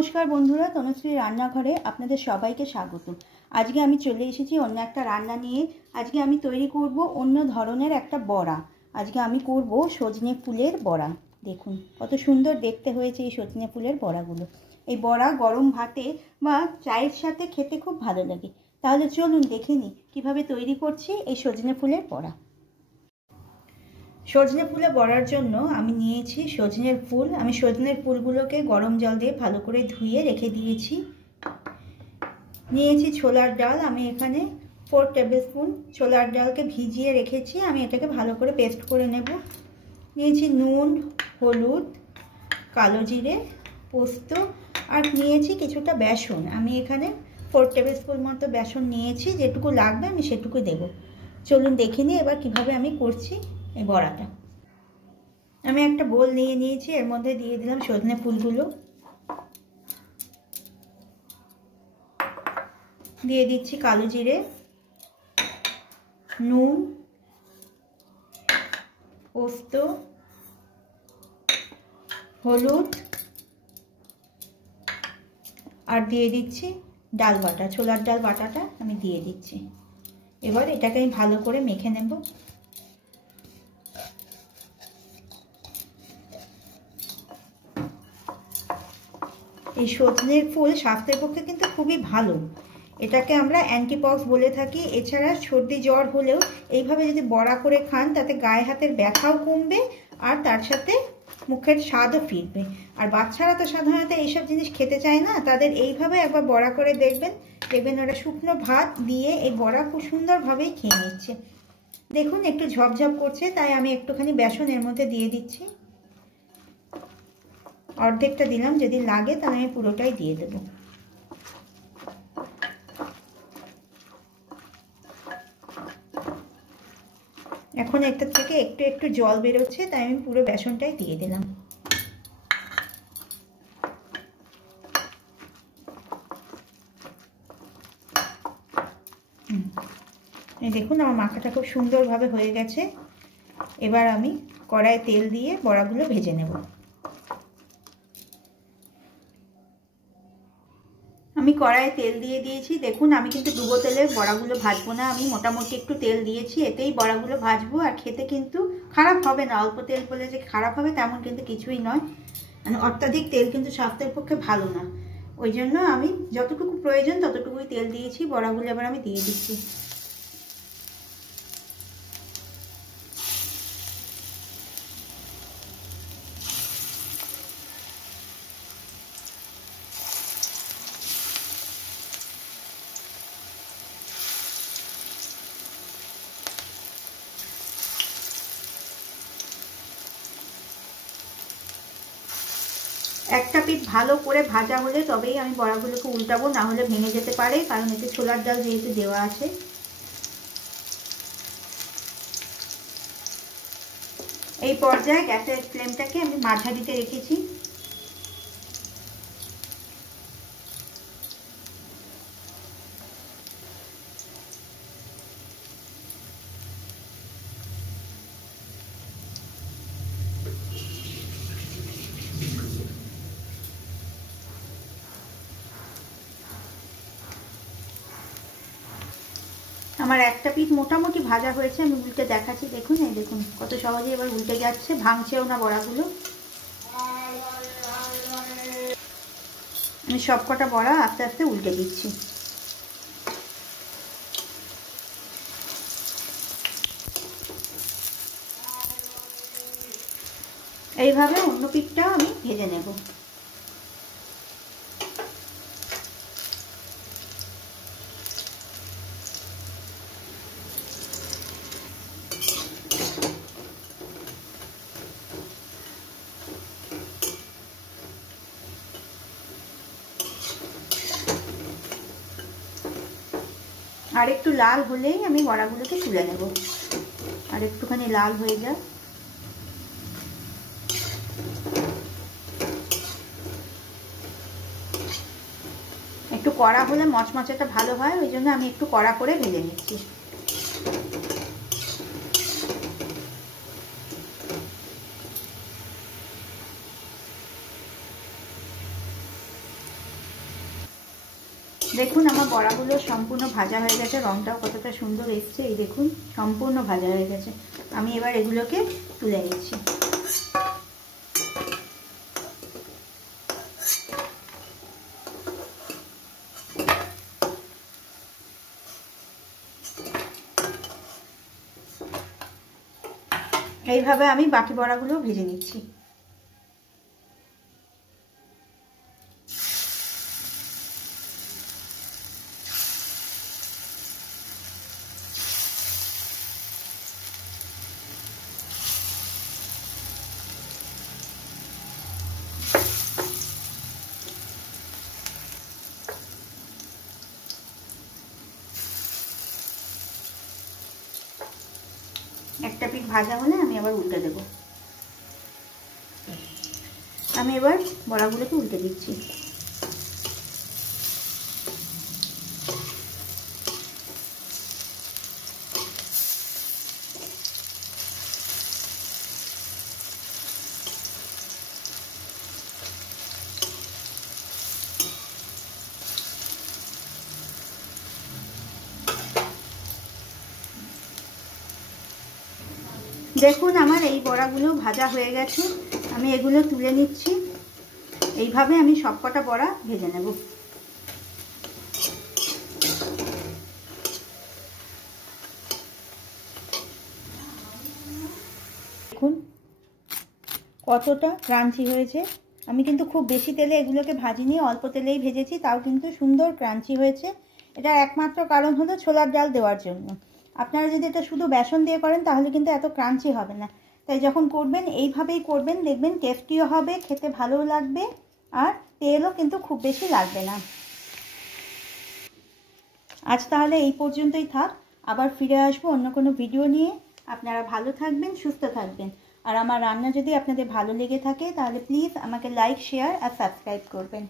নমস্কার বন্ধুরা, তনুশ্রী রান্নাঘরে আপনাদের সবাইকে স্বাগত। আজকে আমি চলে এসেছি অন্য একটা রান্না নিয়ে। আজকে আমি তৈরি করব অন্য ধরনের একটা বড়া। আজকে আমি করব সজনে ফুলের বড়া। দেখুন কত সুন্দর দেখতে হয়েছে এই সজনে ফুলের বড়াগুলো। এই বড়া গরম ভাতে বা চায়ের সাথে খেতে খুব ভালো লাগে। তাহলে চলুন দেখে নিই কীভাবে তৈরি করছি এই সজনে ফুলের বড়া। সজনে ফুলে বড়ার জন্য আমি নিয়েছি সজনের ফুল। আমি সজনের ফুলগুলোকে গরম জল দিয়ে ভালো করে ধুয়ে রেখে দিয়েছি। নিয়েছি ছোলার ডাল। আমি এখানে 4 টেবিল স্পুন ছোলার ডালকে ভিজিয়ে রেখেছি। আমি এটাকে ভালো করে পেস্ট করে নেব। নিয়েছি নুন, হলুদ, কালো জিরে, পোস্ত আর নিয়েছি কিছুটা বেসন। আমি এখানে 4 টেবিল স্পুন মতো বেসন নিয়েছি। যেটুকু লাগবে আমি সেটুকু দেব। চলুন দেখে নিই এবার কিভাবে আমি করছি এই বড়াটা। আমি একটা বোল নিয়ে নিয়েছি, এর মধ্যে দিয়ে দিলাম সজনে ফুলগুলো, দিয়ে দিচ্ছি কালো জিরে, নুন, পোস্ত, হলুদ আর দিয়ে দিচ্ছি ডাল বাটা, ছোলার ডাল বাটাটা আমি দিয়ে দিচ্ছি। এবার এটাকে আমি ভালো করে মেখে নেব। এই সজনের ফুল স্বাস্থ্যের পক্ষে কিন্তু খুবই ভালো। এটাকে আমরা অ্যান্টিপক্স বলে থাকি। এছাড়া সর্দি জ্বর হলেও এইভাবে যদি বড়া করে খান তাতে গায়ে হাতের ব্যথাও কমবে আর তার সাথে মুখের স্বাদও ফিরবে। আর বাচ্চারা তো সাধারণত এইসব জিনিস খেতে চায় না, তাদের এইভাবে একবার বড়া করে দেখবেন ওরা শুকনো ভাত দিয়ে এই বড়া খুব সুন্দরভাবেই খেয়ে নিচ্ছে। দেখুন একটু ঝপঝপ করছে, তাই আমি একটুখানি বেসন এর মধ্যে দিয়ে দিচ্ছি। অর্ধেকটা দিলাম, যদি লাগে তাহলে আমি পুরোটাই দিয়ে দেব। এখন একটা থেকে একটু একটু জল বেরোচ্ছে, তাই আমি পুরো বেসনটাই দিয়ে দিলাম। এই দেখুন আমার মাখাটা খুব সুন্দরভাবে হয়ে গেছে। এবার আমি কড়াইয়ে তেল দিয়ে বড়াগুলো ভেজে নেব। আমি কড়াইয়ে তেল দিয়ে দিয়েছি। দেখুন আমি কিন্তু ডুবো তেলে বড়াগুলো ভাজবো না, আমি মোটামুটি একটু তেল দিয়েছি, এতেই বড়াগুলো ভাজবো। আর খেতে কিন্তু খারাপ হবে না, অল্প তেল বলে যে খারাপ হবে তেমন কিন্তু কিছুই নয়। মানে অত্যাধিক তেল কিন্তু স্বাস্থ্যের পক্ষে ভালো না। ওই জন্য আমি যতটুকু প্রয়োজন ততটুকুই তেল দিয়েছি। বড়াগুলো এবার আমি দিয়ে দিচ্ছি। একটা পিঠ ভালো করে ভাজা হলে তবেই আমি বড়াগুলোকে উল্টাবো, না হলে ভেঙে যেতে পারে, কারণ এতে ছোলার ডাল যেহেতু দেওয়া আছে। এই পর্যায়ে গ্যাসের ফ্লেমটাকে আমি মাঝারিতে রেখেছি। আমার একটা পিঠ মোটামুটি ভাজা হয়েছে, আমি উল্টে দেখাচ্ছি। দেখুন এই দেখুন কত সহজে এবার উল্টে যাচ্ছে, ভাঙছেও না বড়াগুলো। আমি সবকটা বড়া আস্তে আস্তে উল্টে দিচ্ছি। এইভাবে অন্য পিঠটাও আমি ভেজে নেব। আর একটু লাল হলেই আমি বড়াগুলোকে তুলে নেব। আর একটুখানি লাল হয়ে যাক। একটু কড়া হলে মচমচাটা ভালো হয়, ওই জন্য আমি একটু কড়া করে ভেজে নিচ্ছি। দেখুন আমার বড়াগুলো সম্পূর্ণ ভাজা হয়ে গেছে, রংটাও কতটা সুন্দর এসছে, এই দেখুন সম্পূর্ণ ভাজা হয়ে গেছে। আমি এবার এগুলোকে তুলে নিচ্ছি। এইভাবে আমি বাকি বড়াগুলো ভেজে নিচ্ছি। একটা পিঠ ভাজা হলে আমি আবার উল্টে দেব। আমি এবার বড়াগুলোকে উল্টে দিচ্ছি। দেখুন আমার এই বড়াগুলো ভাজা হয়ে গেছে, আমি এগুলো তুলে নিচ্ছি। এইভাবে আমি সবকটা বড়া ভেজে নেব। দেখুন কতটা ক্রাঞ্চি হয়েছে। আমি কিন্তু খুব বেশি তেলে এগুলোকে ভাজিনি, অল্প তেলেই ভেজেছি, তাও কিন্তু সুন্দর ক্রাঞ্চি হয়েছে। এটার একমাত্র কারণ হলো ছোলার ডাল দেওয়ার জন্য। আপনারা যদি এটা শুধু বেসন দিয়ে করেন তাহলে কিন্তু এত ক্রাঞ্চি হবে না। তাই যখন করবেন এইভাবেই করবেন, দেখবেন টেস্টিও হবে, খেতে ভালোও লাগবে, আর তেলও কিন্তু খুব বেশি লাগবে না। আজ তাহলে এই পর্যন্তই থাক, আবার ফিরে আসবো অন্য কোনো ভিডিও নিয়ে। আপনারা ভালো থাকবেন, সুস্থ থাকবেন। আর আমার রান্না যদি আপনাদের ভালো লেগে থাকে তাহলে প্লিজ আমাকে লাইক, শেয়ার আর সাবস্ক্রাইব করবেন।